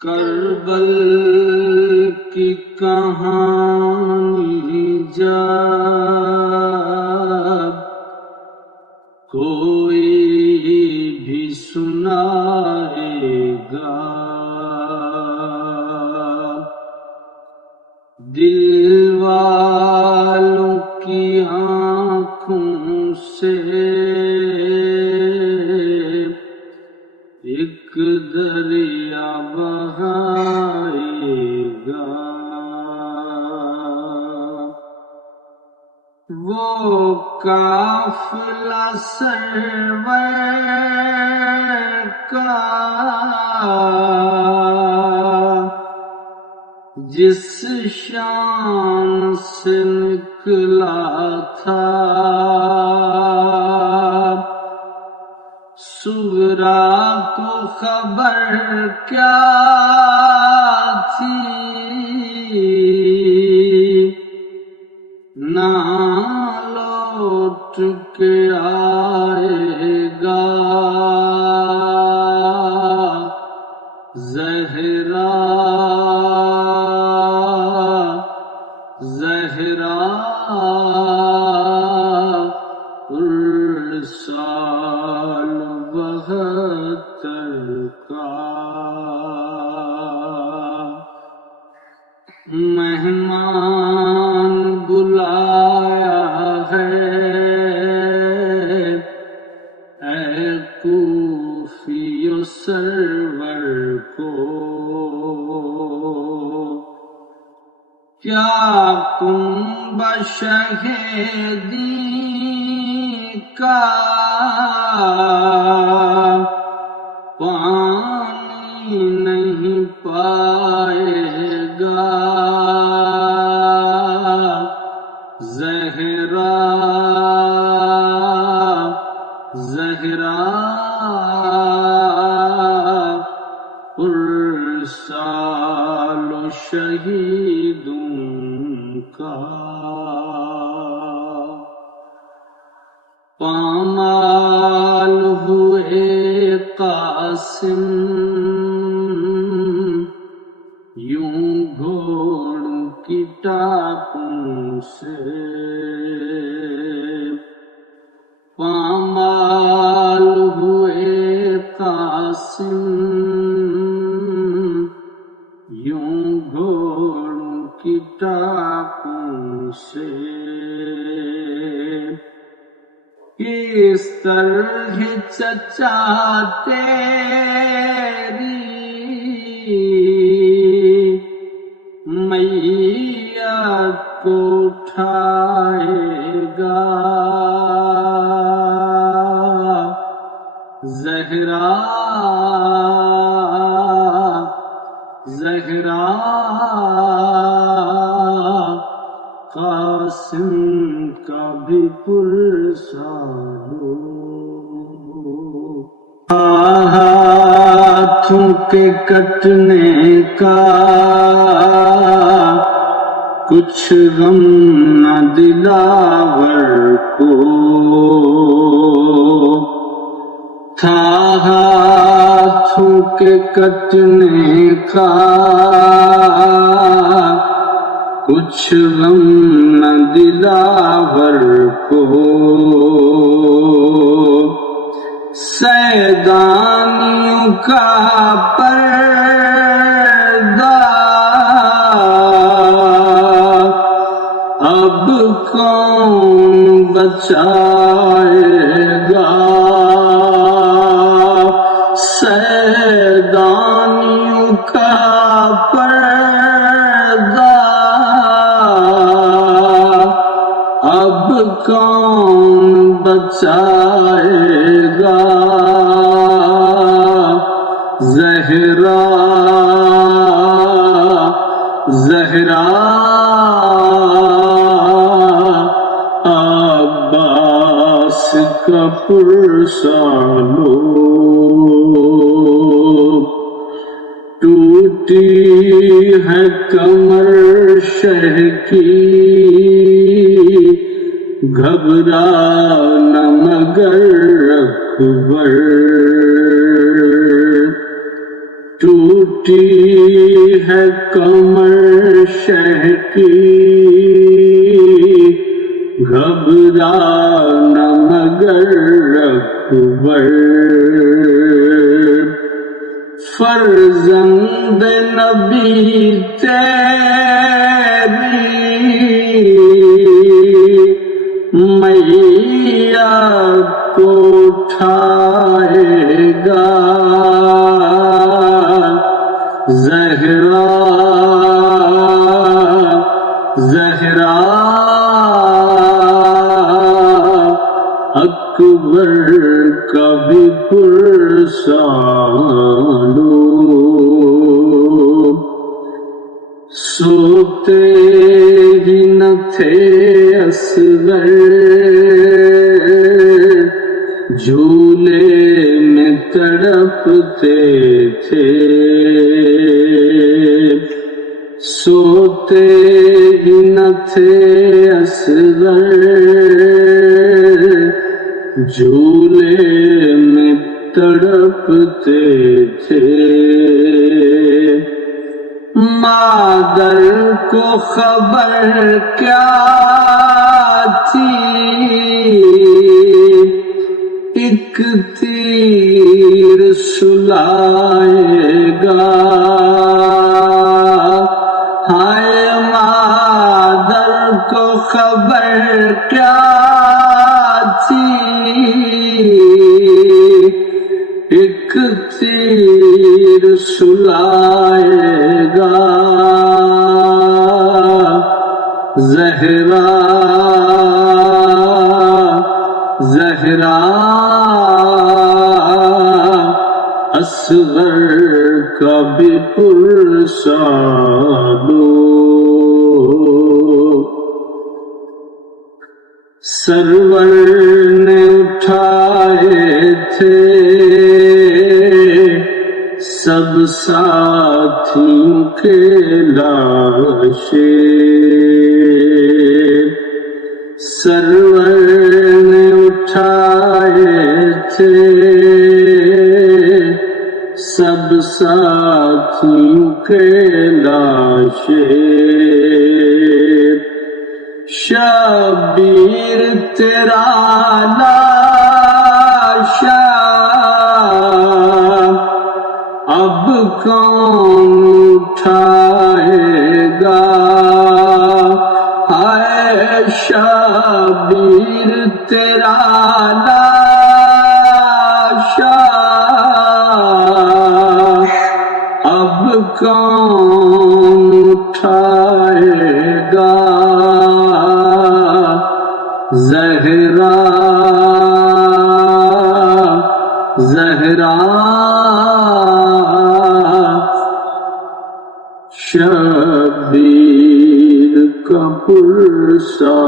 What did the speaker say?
کربل کی کہانی جب کوئی بھی سنائے گا، دل والوں کی آنکھوں سے ایک دریا بہائے گا۔ وہ قافلہ سرور کا جس شان سے نکلا تھا، صغرا کو خبر کیا تھی، نہ لوٹ کے آئے گا زہرا زہرا سال 72 کا مہمان بلایا ہے، اے کوفی سرور کو، کیا کنب شہیدی کا پانی نہیں پائے گا زہرا زہرا ارسال شہیدوں کا۔ پامال ہوئے قاسم یوں گھوڑوں کی ٹاپوں سے، پامال ہوئے قاسم یوں گھوڑوں کی ٹاپوں سے، کس طرح چچا تیری میت کو اٹھائے گا زہرا زہرا قاسم کا بھی پرسالو، ہاتھوں کے کٹنے کا کچھ غم نہ دلاور کو تھا، ہاتھوں کے کٹنے کا کچھ غم نہ دلاور کو، سیدانیوں کا پردہ اب کون بچائے گا، سیدانیوں کا پردہ اب کون بچائے گا زہرا زہرا عباس کا پرسالو، ٹوٹی ہے کمر شہ کی گھبرا نہ مگر اکبر، ٹوٹی ہے کمر شہ کی گھبرا نہ مگر اکبر فرزند نبی تیری میاں کو اٹھائے گا زہرا زہرا اکبر کا بھی پرسالو سوتے ہی نہ تھے اصغر جھولے میں تڑپتے تھے سوتے ہی نہ تھے اصغر جھولے میں تڑپتے تھے مادر کو خبر کیا تھی ایک تیر سلائے گا ہائے مادر کو خبر کیا تھی ایک تیر سلائے گا زہرا زہرا اصغر کا بھی پرسالو سرور نے اٹھائے تھے سب ساتھیوں کے لاشیں سرور نے اٹھائے تھے سب ساتھیوں کے لاشیں شبیر تیرا لاشا اب کون اٹھائے گا ہائے شبیر تیرا لاشا اب کون اٹھائے گا زہرا زہرا شبیر کا پرسالو